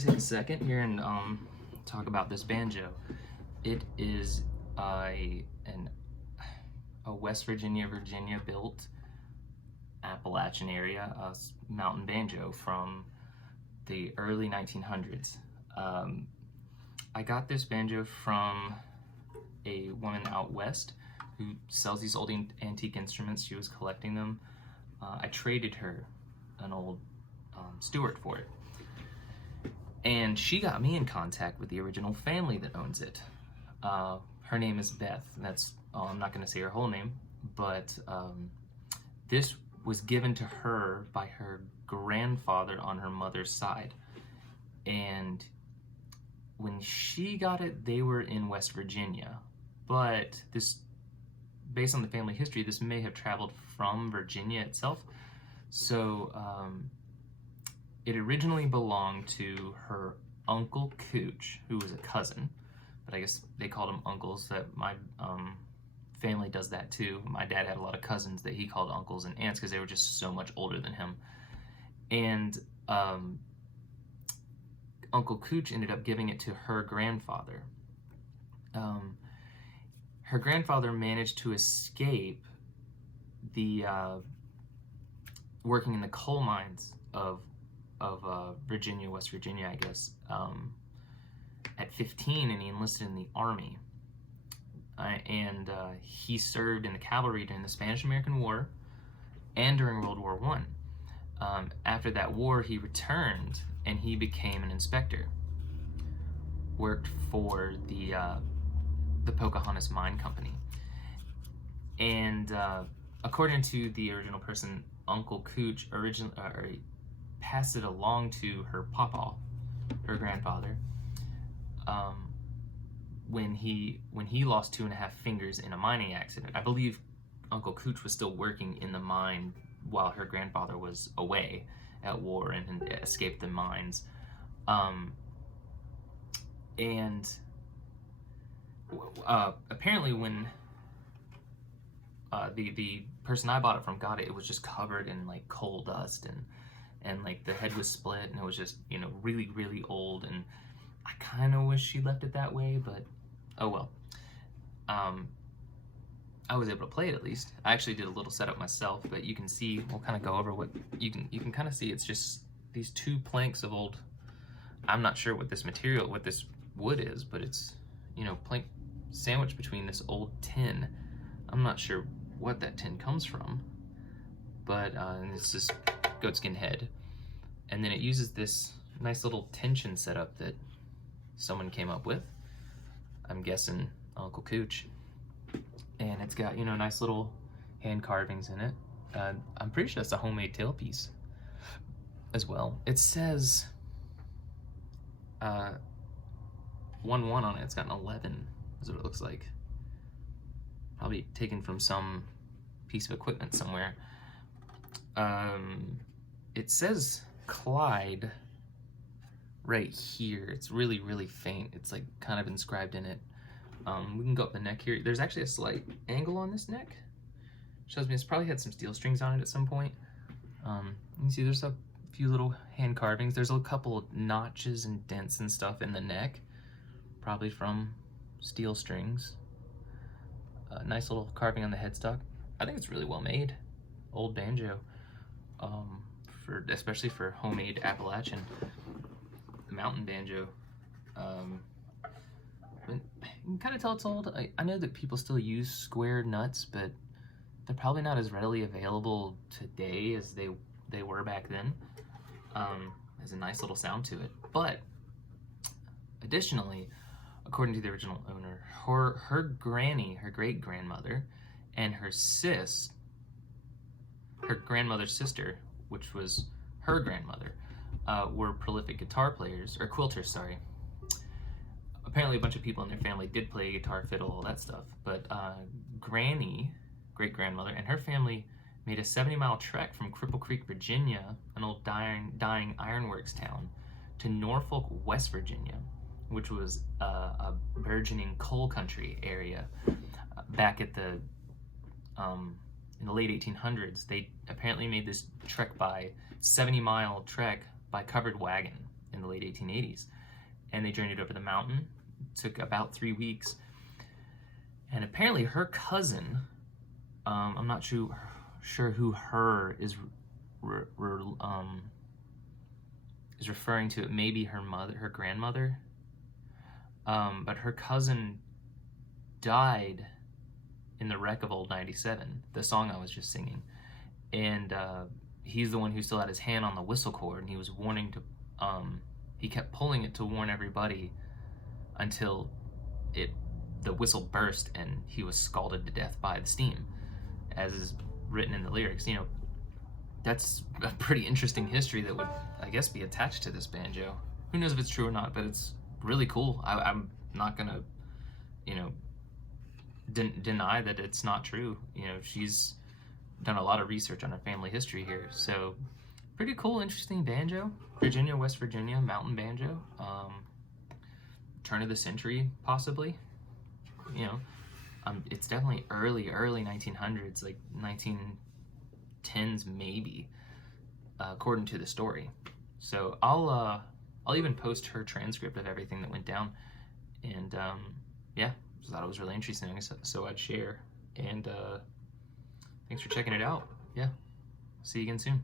to take a second here and talk about this banjo. It is a West Virginia built Appalachian area mountain banjo from the early 1900s. I got this banjo from a woman out west who sells these old antique instruments. She was collecting them. I traded her an old Stewart for it. And she got me in contact with the original family that owns it. Her name is Beth. I'm not going to say her whole name, but this was given to her by her grandfather on her mother's side. And when she got it, they were in West Virginia. But this, based on the family history, this may have traveled from Virginia itself. So it originally belonged to her Uncle Cooch, who was a cousin, but I guess they called him uncles. That my family does that too. My dad had a lot of cousins that he called uncles and aunts because they were just so much older than him. And Uncle Cooch ended up giving it to her grandfather. Her grandfather managed to escape the working in the coal mines of Virginia, West Virginia, I guess, at 15, and he enlisted in the Army. And he served in the cavalry during the Spanish-American War and during World War I. After that war, he returned and he became an inspector. Worked for the Pocahontas Mine Company. And according to the original person, Uncle Cooch passed it along to her Paw Paw, her grandfather, when he lost 2.5 fingers in a mining accident. I believe Uncle Cooch was still working in the mine while her grandfather was away at war and escaped the mines. Apparently when the person I bought it from got it, it was just covered in like coal dust and like the head was split and it was just, really, really old, and I kind of wish she left it that way, but oh well. I was able to play it at least. I actually did a little setup myself, but you can see, we'll kind of go over what you can kind of see. It's just these 2 planks of old, I'm not sure what this wood is, but it's, plank sandwiched between this old tin. I'm not sure what that tin comes from, but it's this goatskin head. And then it uses this nice little tension setup that someone came up with. I'm guessing Uncle Cooch. And it's got, nice little hand carvings in it. I'm pretty sure that's a homemade tailpiece as well. It says 1-1 on it. It's got an 11, is what it looks like. Probably taken from some piece of equipment somewhere. It says Clyde right here. It's really, really faint. It's like kind of inscribed in it. We can go up the neck here. There's actually a slight angle on this neck. Shows me it's probably had some steel strings on it at some point. You can see there's a few little hand carvings. There's a couple of notches and dents and stuff in the neck, probably from steel strings. Nice little carving on the headstock. I think it's really well made. Old banjo, especially for homemade Appalachian mountain banjo. You can kind of tell it's old. I know that people still use square nuts, but they're probably not as readily available today as they were back then. There's a nice little sound to it. But additionally, according to the original owner, her granny, her great-grandmother, and her grandmother's sister, which was her grandmother, were prolific guitar players, or quilters, sorry. Apparently a bunch of people in their family did play guitar, fiddle, all that stuff, but Granny, great-grandmother, and her family made a 70-mile trek from Cripple Creek, Virginia, an old dying ironworks town, to Norfolk, West Virginia, which was a burgeoning coal country area. Back at in the late 1800s, they apparently made this 70-mile trek by covered wagon in the late 1880s. And they journeyed over the mountain. It took about 3 weeks. And apparently her cousin, I'm not sure who her is referring to. It may be her mother, her grandmother. But her cousin died in the wreck of Old 97, the song I was just singing. And he's the one who still had his hand on the whistle cord, and he was warning to, he kept pulling it to warn everybody until the whistle burst and he was scalded to death by the steam, as is written in the lyrics. You know, that's a pretty interesting history that would, I guess, be attached to this banjo. Who knows if it's true or not, but it's really cool. I'm not gonna, you know, deny that it's not true. You know, she's done a lot of research on her family history here, so pretty cool, interesting banjo. Virginia, West Virginia, mountain banjo. Turn of the century, possibly. You know, it's definitely early 1900s, like 1910s maybe, according to the story. So I'll even post her transcript of everything that went down, and yeah, just thought it was really interesting, so I'd share. And thanks for checking it out. Yeah, see you again soon.